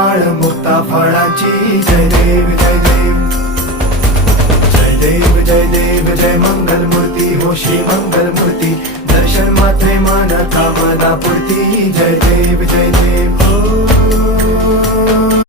माळ मुक्ता फळाची जय देव जय देव जय देव जय देव जय मंगल मूर्ती हो श्री मंगल मूर्ती दर्शन मात्रे मन कामना पूर्ती जय देव जय देव हो